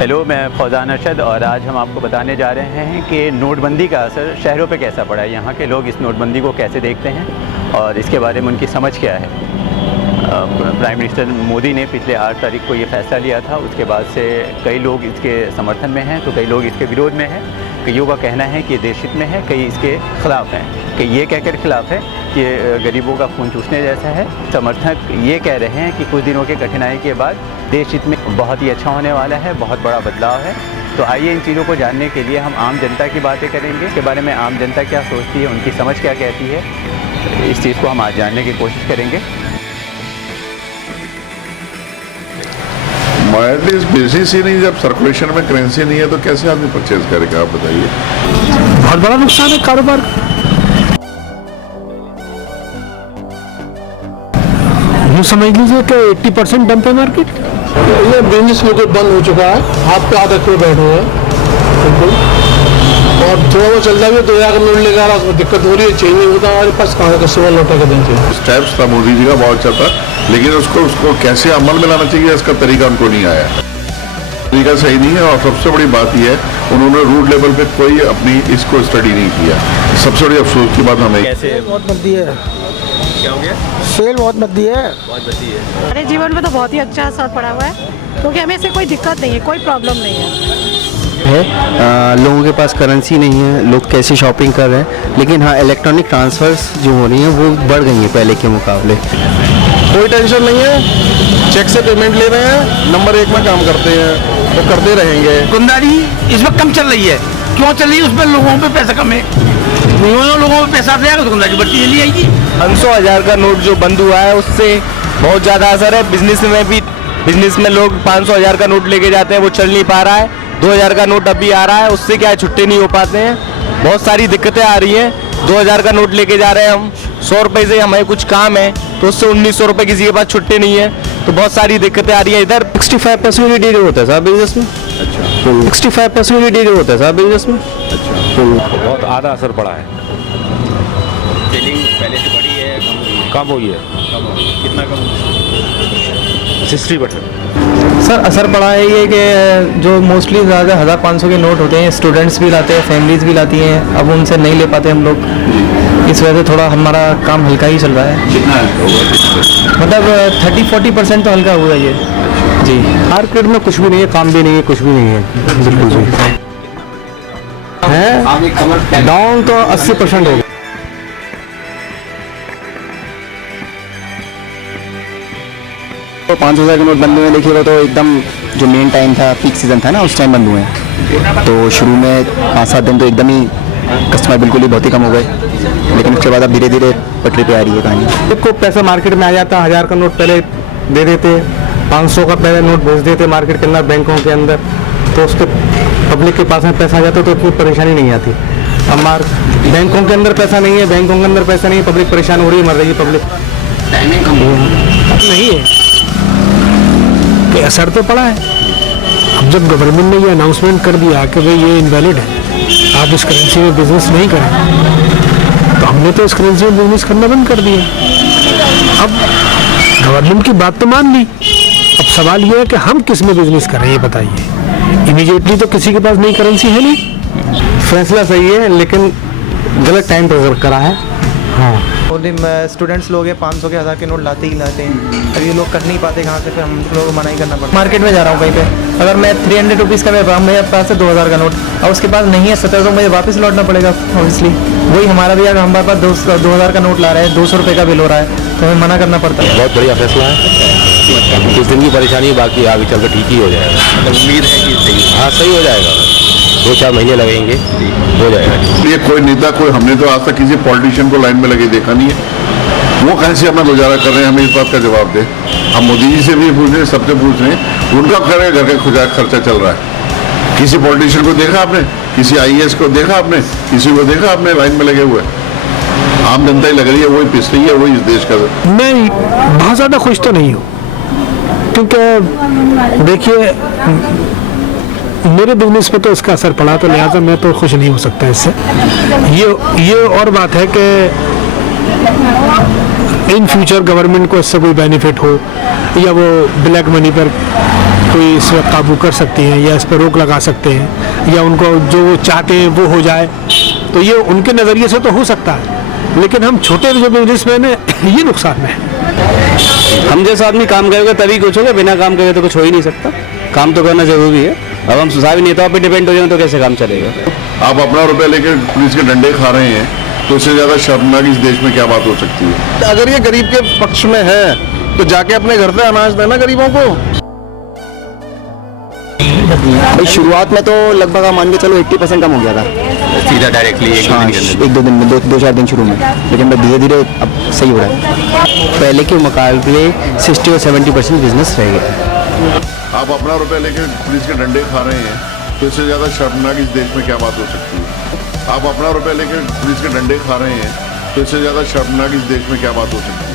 Hello, मैं फौजान अरशद और आज हम आपको बताने जा रहे हैं कि नोटबंदी का असर शहरों पे कैसा पड़ा है। यहाँ के लोग इस नोटबंदी को कैसे देखते हैं और इसके बारे में उनकी समझ क्या है। प्राइम मिनिस्टर मोदी ने पिछले 8 तारीख को ये फ़ैसला लिया था। उसके बाद से कई लोग इसके समर्थन में हैं तो कई लोग इसके विरोध में हैं। कईयों का कहना है कि देश हित में है, कई इसके ख़िलाफ़ हैं। कई ये कहकर खिलाफ़ है कि गरीबों का खून चूसने जैसा है। समर्थक ये कह रहे हैं कि कुछ दिनों के कठिनाई के बाद देश हित में बहुत ही अच्छा होने वाला है, बहुत बड़ा बदलाव है। तो आइए इन चीज़ों को जानने के लिए हम आम जनता की बातें करेंगे, इसके बारे में आम जनता क्या सोचती है, उनकी समझ क्या कहती है, इस चीज़ को हम आज जानने की कोशिश करेंगे। एटलीस्ट बिजनेस ही नहीं, जब सर्कुलेशन में करेंसी नहीं है तो कैसे आदमी परचेज करेगा, आप बताइए। बहुत बड़ा नुकसान है कारोबार का। यूँ समझ लीजिए कि 80% डंप है मार्केट। ये बिजनेस बिल्कुल बंद हो चुका है, हाथ पे हाथ रखे बैठे हुए हैं बिल्कुल। और थोड़ा बहुत चल रहा है, 2000 का नोट लेकर आ रहा, उसमें दिक्कत हो रही है, चेंज नहीं होता हमारे पास, कहाँ का सिविल नोट का दिन से। स्टेप्स था मोदी जी का बहुत अच्छा था, लेकिन उसको कैसे अमल में लाना चाहिए इसका तरीका उनको नहीं आया। तरीका सही नहीं है। और सबसे बड़ी बात यह है उन्होंने रूट लेवल पे कोई अपनी इसको स्टडी नहीं किया। सबसे बड़ी अफसोस की बात हमें कैसे बहुत बद्दी है। क्या हो गया? सेल बहुत बद्दी है। बहुत बची है। हमारे जीवन में तो बहुत ही अच्छा असर पड़ा हुआ है, क्योंकि हमें इससे कोई दिक्कत नहीं है, कोई प्रॉब्लम नहीं है। लोगों के पास करेंसी नहीं है, लोग कैसे शॉपिंग कर रहे हैं। लेकिन हाँ, इलेक्ट्रॉनिक ट्रांसफ़र्स जो हो रही हैं वो बढ़ गई हैं पहले के मुकाबले। कोई टेंशन नहीं है, चेक से पेमेंट ले रहे हैं, नंबर 1 में काम करते हैं तो करते रहेंगे। दुकानदारी इस वक्त कम चल रही है। क्यों चल रही है? उसमें लोगों पे पैसा कम है, लोगों पे पैसा जाएगा, दुकानदारी बढ़ती चली आएगी। 500,000 का नोट जो बंद हुआ है उससे बहुत ज़्यादा असर है। बिजनेस में भी, बिजनेस में लोग 500,000 का नोट लेके जाते हैं, वो चल नहीं पा रहा है। 2000 का नोट अभी आ रहा है, उससे क्या है, छुट्टे नहीं हो पाते हैं। बहुत सारी दिक्कतें आ रही हैं। 2000 का नोट लेके जा रहे हैं हम, 100 रुपये से हमें कुछ काम है तो उससे 1900 रुपये किसी के पास छुट्टे नहीं है, तो बहुत सारी दिक्कतें आ रही हैं। इधर 65% डीले होता है साहब बिजनेस में। अच्छा, 65% डीले होता है साहब बिजनेस में। अच्छा, तो बहुत आधा असर पड़ा है। सेलिंग पहले से बढ़ी है, कम हुई है। कितना कम? 60%। सर असर पड़ा है ये कि जो मोस्टली ज़्यादा 1500 के नोट होते हैं, स्टूडेंट्स भी लाते हैं, फैमिलीज़ भी लाती हैं, अब उनसे नहीं ले पाते हम लोग। इस वजह से थोड़ा हमारा काम हल्का ही चल रहा है। कितना होगा? मतलब 30-40% तो हल्का हुआ ये जी। मार्केट में कुछ भी नहीं है, काम भी नहीं है, कुछ भी नहीं है, बिल्कुल भी है। डाउन तो 80% हो गया। तो 5,000 के नोट बंद हुए, देखिएगा तो एकदम जो मेन टाइम था, पीक सीज़न था ना, उस टाइम बंद हुए हैं। तो शुरू में 5-7 दिन तो एकदम ही कस्टमर बिल्कुल ही बहुत ही कम हो गए, लेकिन उसके बाद अब धीरे धीरे पटरी पे आ रही है कहानी। देखो पैसा मार्केट में आ जाता, 1000 का नोट पहले दे देते, 500 का पहले नोट भेज देते मार्केट के अंदर, बैंकों के अंदर, तो उसके पब्लिक के पास में पैसा आ जाता तो इतनी परेशानी नहीं आती। अब बैंकों के अंदर पैसा नहीं है, बैंकों के अंदर पैसा नहीं है, पब्लिक परेशान हो रही है, मर रही है पब्लिक। टाइमिंग कम नहीं है कि असर तो पड़ा है। अब जब गवर्नमेंट ने ये अनाउंसमेंट कर दिया कि भाई ये इनवैलिड है, आप इस करेंसी में बिजनेस नहीं करें, तो हमने तो इस करेंसी में बिजनेस करना बंद कर दिया। अब गवर्नमेंट की बात तो मान ली, अब सवाल ये है कि हम किस में बिजनेस करें, ये बताइए। इमीडिएटली तो किसी के पास नई करेंसी है नहीं। फैसला सही है लेकिन गलत टाइम पर करा है। हाँ, स्टूडेंट्स लोग हैं 500 के 1000 के नोट लाते ही लाते हैं। अब ये लोग कर नहीं पाते कहाँ से, फिर हम लोगों को मना ही करना पड़ता है। मार्केट में जा रहा हूँ कहीं पे, अगर मैं 300 रुपीज़ का मेरे पास है 2000 का नोट, और उसके पास नहीं है 17, तो मुझे वापस लौटना पड़ेगा ऑब्वियसली। वही हमारा भी, अगर हमारे पास 2000 का नोट ला रहा है, 200 रुपये का बिल हो रहा है, तो हमें मना करना पड़ता है। बहुत बढ़िया फैसला है। कुछ दिन की परेशानी, बाकी आगे चल कर ठीक ही हो जाएगा। उम्मीद है कि सही? हाँ, सही हो जाएगा। 2-4 महीने लगेंगे, हो जाएगा। ये कोई नेता, कोई हमने तो आज तक किसी पॉलिटिशियन को लाइन में लगे देखा नहीं है। वो कैसे अपना गुजारा कर रहे हैं, हमें इस बात का जवाब दे। हम मोदी जी से भी पूछ रहे हैं, सबसे पूछ रहे हैं, उनका घर का खर्चा चल रहा है। किसी पॉलिटिशियन को देखा आपने? किसी IAS को देखा आपने? किसी को देखा आपने लाइन में लगे हुए? आम जनता ही लग रही है, वही पिस रही है, वही इस देश का। मैं बहुत ज़्यादा खुश तो नहीं हूँ, क्योंकि देखिए मेरे बिजनेस पे तो इसका असर पड़ा, तो लिहाजा मैं तो खुश नहीं हो सकता इससे। ये और बात है कि इन फ्यूचर गवर्नमेंट को इससे कोई बेनिफिट हो या वो ब्लैक मनी पर कोई इस पर काबू कर सकती हैं या इस पर रोक लगा सकते हैं या उनको जो वो चाहते हैं वो हो जाए, तो ये उनके नज़रिए से तो हो सकता है, लेकिन हम छोटे जो बिजनेसमैन हैं ये नुकसान में है। हम जैसा आदमी काम करेगा तभी कुछ होगा, बिना काम करे तो कुछ हो ही नहीं सकता। काम तो करना जरूरी है। अब हम सुधार नेताओं पे डिपेंड हो जाए तो कैसे काम चलेगा। आप अपना रुपया लेकर पुलिस के डंडे खा रहे हैं तो इससे ज्यादा शर्मनाक इस देश में क्या बात हो सकती है। अगर ये गरीब के पक्ष में है तो जाके अपने घर पे अनाज देना गरीबों को। भाई शुरुआत में तो लगभग आप मान के चलो 80% कम हो गया था, सीधा डायरेक्टली एक दो दिन में, दो चार दिन शुरू में, लेकिन धीरे धीरे अब सही हो रहा है। पहले के मुकाबले 60 और 70% बिजनेस रह गया। आप अपना रुपया लेकर पुलिस के डंडे खा रहे हैं तो इससे ज्यादा शर्मनाक इस देश में क्या बात हो सकती है। आप अपना रुपया लेकर पुलिस के डंडे खा रहे हैं तो इससे ज्यादा शर्मनाक इस देश में क्या बात हो सकती है।